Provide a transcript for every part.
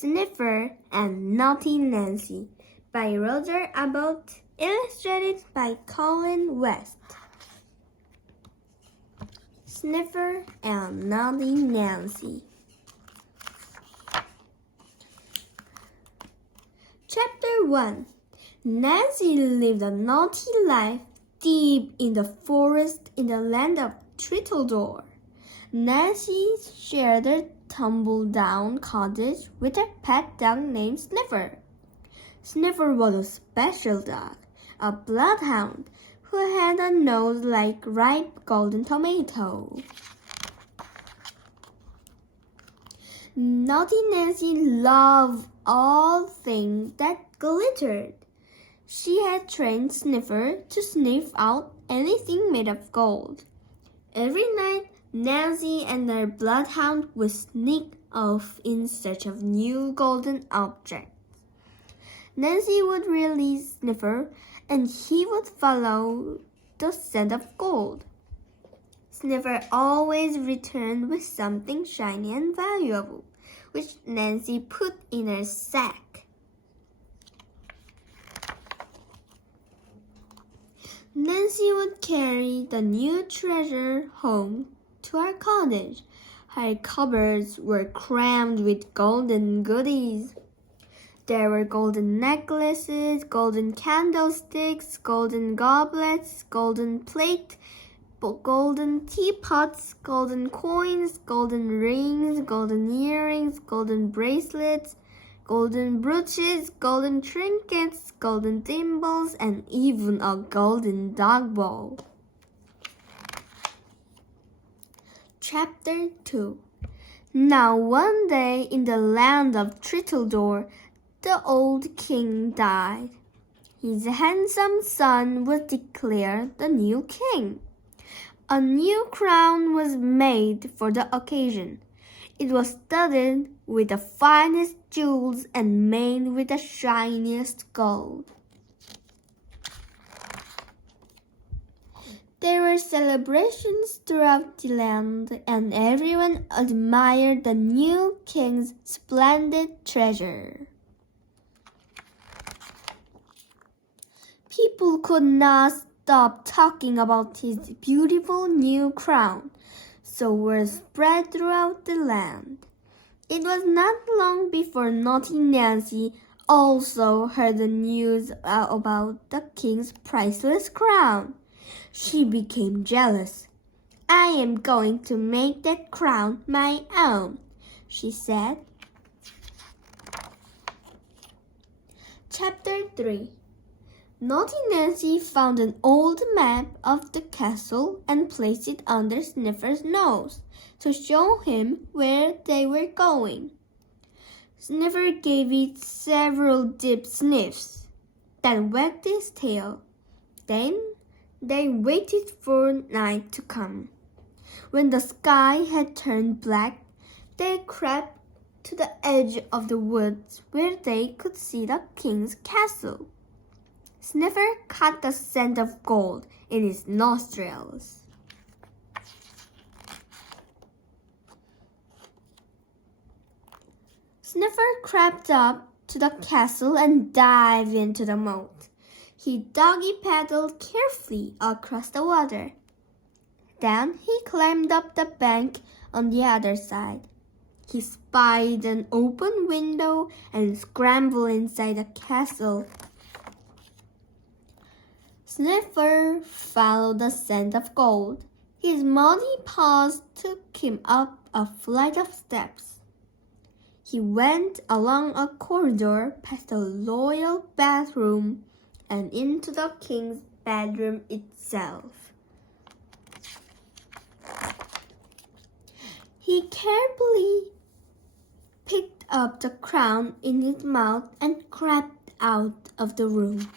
Sniffer and Naughty Nancy by Roger Abbott, illustrated by Colin West. Sniffer and Naughty Nancy. Chapter 1. Nancy lived a naughty life deep in the forest in the land of Trittledore. Nancy shared a tumble-down cottage with a pet dog named Sniffer. Sniffer was a special dog, a bloodhound, who had a nose like ripe golden tomato. Naughty Nancy loved all things that glittered. She had trained Sniffer to sniff out anything made of gold. Every night, Nancy and her bloodhound would sneak off in search of new golden objects. Nancy would release Sniffer, and he would follow the scent of gold. Sniffer always returned with something shiny and valuable, which Nancy put in her sack. Nancy would carry the new treasure home to our cottage. Her cupboards were crammed with golden goodies. There were golden necklaces, golden candlesticks, golden goblets, golden plate, golden teapots, golden coins, golden rings, golden earrings, golden bracelets, golden brooches, golden trinkets, golden thimbles, and even a golden dog bowl. Chapter 2. Now one day in the land of Trittledore, the old king died. His handsome son was declared the new king. A new crown was made for the occasion. It was studded with the finest jewels and made with the shiniest gold. There were celebrations throughout the land, and everyone admired the new king's splendid treasure. People could not stop talking about his beautiful new crown, so word spread throughout the land. It was not long before Naughty Nancy also heard the news about the king's priceless crown. She became jealous. "I am going to make that crown my own," she said. Chapter 3. Naughty Nancy found an old map of the castle and placed it under Sniffer's nose to show him where they were going. Sniffer gave it several deep sniffs, then wagged his tail. Then they waited for night to come. When the sky had turned black, they crept to the edge of the woods where they could see the king's castle. Sniffer caught the scent of gold in his nostrils. Sniffer crept up to the castle and dived into the moat. He doggy-paddled carefully across the water. Then he climbed up the bank on the other side. He spied an open window and scrambled inside the castle. Sniffer followed the scent of gold. His muddy paws took him up a flight of steps. He went along a corridor past the royal bathroom and into the king's bedroom itself. He carefully picked up the crown in his mouth and crept out of the room.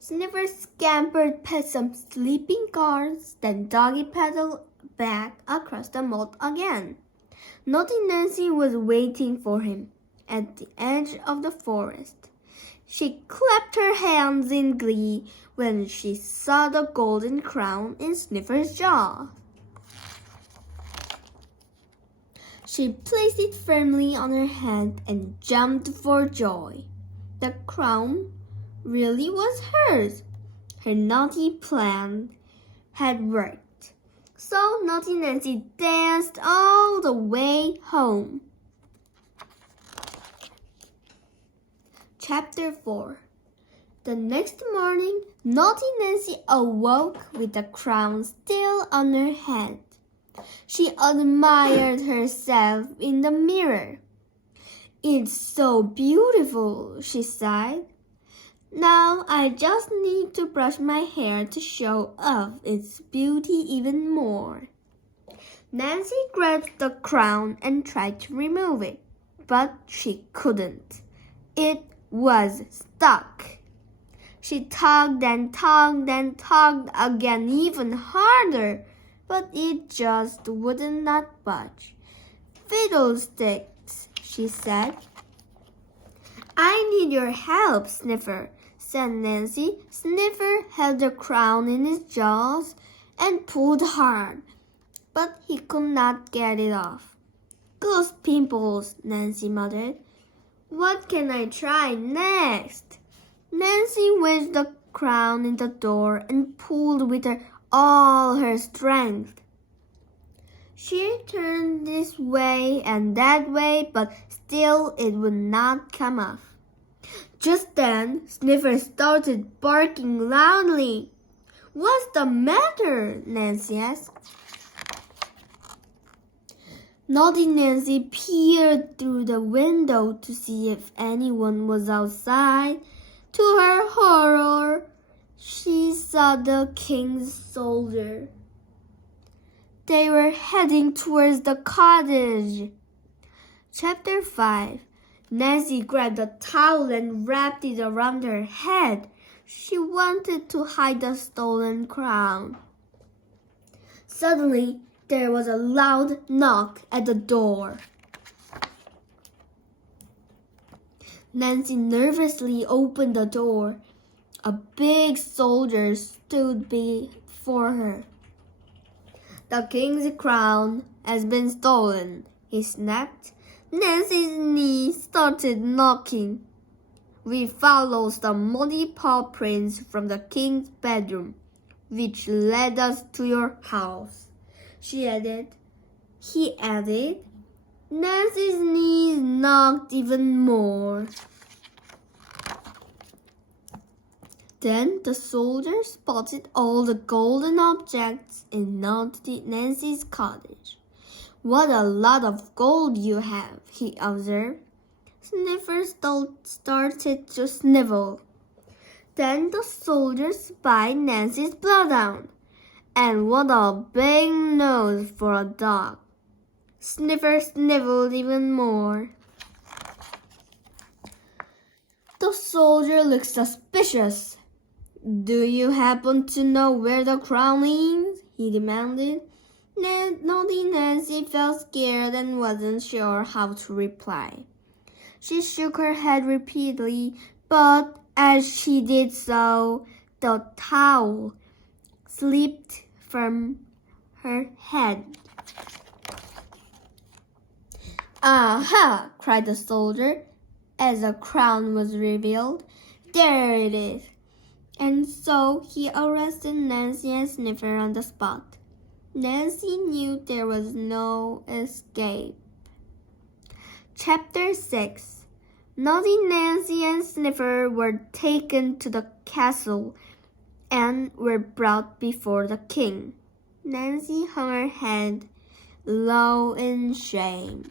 Sniffer scampered past some sleeping guards, then doggy-paddled back across the moat again. Naughty Nancy was waiting for him at the edge of the forest. She clapped her hands in glee when she saw the golden crown in Sniffer's jaw. She placed it firmly on her head and jumped for joy. The crown really was hers. Her naughty plan had worked. So Naughty Nancy danced all the way home. Chapter 4. The next morning, Naughty Nancy awoke with the crown still on her head. She admired herself in the mirror. "It's so beautiful," she sighed. "Now I just need to brush my hair to show off its beauty even more." Nancy grabbed the crown and tried to remove it, but she couldn't. It was stuck. She tugged and tugged and tugged again even harder, but it just would not budge. "Fiddlesticks," she said. "I need your help, Sniffer," said Nancy. Sniffer held the crown in his jaws and pulled hard, but he could not get it off. "Goose pimples," Nancy muttered. "What can I try next?" Nancy wedged the crown in the door and pulled with all her strength. She turned this way and that way, but still it would not come off. Just then, Sniffer started barking loudly. "What's the matter?" Nancy asked. Naughty Nancy peered through the window to see if anyone was outside. To her horror, she saw the king's soldier. They were heading towards the cottage. Chapter 5. Nancy grabbed a towel and wrapped it around her head. She wanted to hide the stolen crown. Suddenly, there was a loud knock at the door. Nancy nervously opened the door. A big soldier stood before her. "The king's crown has been stolen," he snapped. Nancy's knees started knocking. "We followed some muddy paw prints from the king's bedroom, which led us to your house," he added. Nancy's knees knocked even more. Then the soldier spotted all the golden objects in Nancy's cottage. "What a lot of gold you have," he observed. Sniffer started to snivel. Then the soldier spied Nancy's bloodhound. "And what a big nose for a dog." Sniffer sniveled even more. The soldier looked suspicious. "Do you happen to know where the crown is?" he demanded. Naughty Nancy felt scared and wasn't sure how to reply. She shook her head repeatedly, but as she did so, the towel slipped from her head. "Aha!" cried the soldier as a crown was revealed. "There it is." And so he arrested Nancy and Sniffer on the spot. Nancy knew there was no escape. Chapter 6. Naughty Nancy and Sniffer were taken to the castle and were brought before the king. Nancy hung her head low in shame.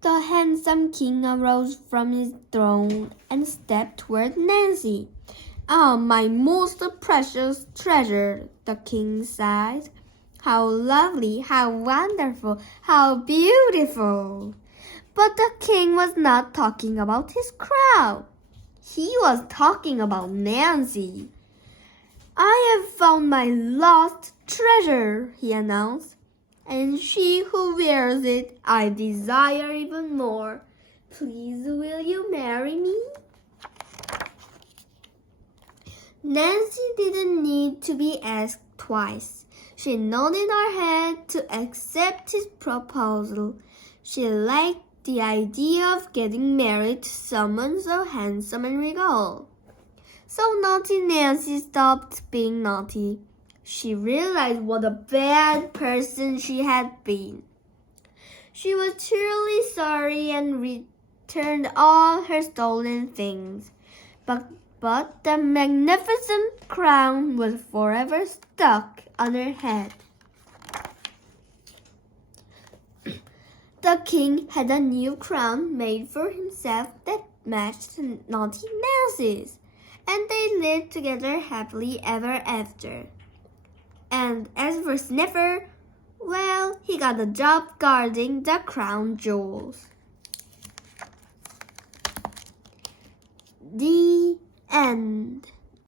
The handsome king arose from his throne and stepped toward Nancy. "Ah, my most precious treasure," the king sighed. "How lovely, how wonderful, how beautiful." But the king was not talking about his crown. He was talking about Nancy. "I have found my lost treasure," he announced. "And she who wears it I desire even more. Please, will you marry me?" Nancy didn't need to be asked twice. She nodded her head to accept his proposal. She liked the idea of getting married to someone so handsome and regal. So Naughty Nancy stopped being naughty. She realized what a bad person she had been. She was truly sorry and returned all her stolen things. But the magnificent crown was forever stuck on her head. The king had a new crown made for himself that matched Naughty Nancy's, and they lived together happily ever after. And as for Sniffer, well, he got a job guarding the crown jewels. The end.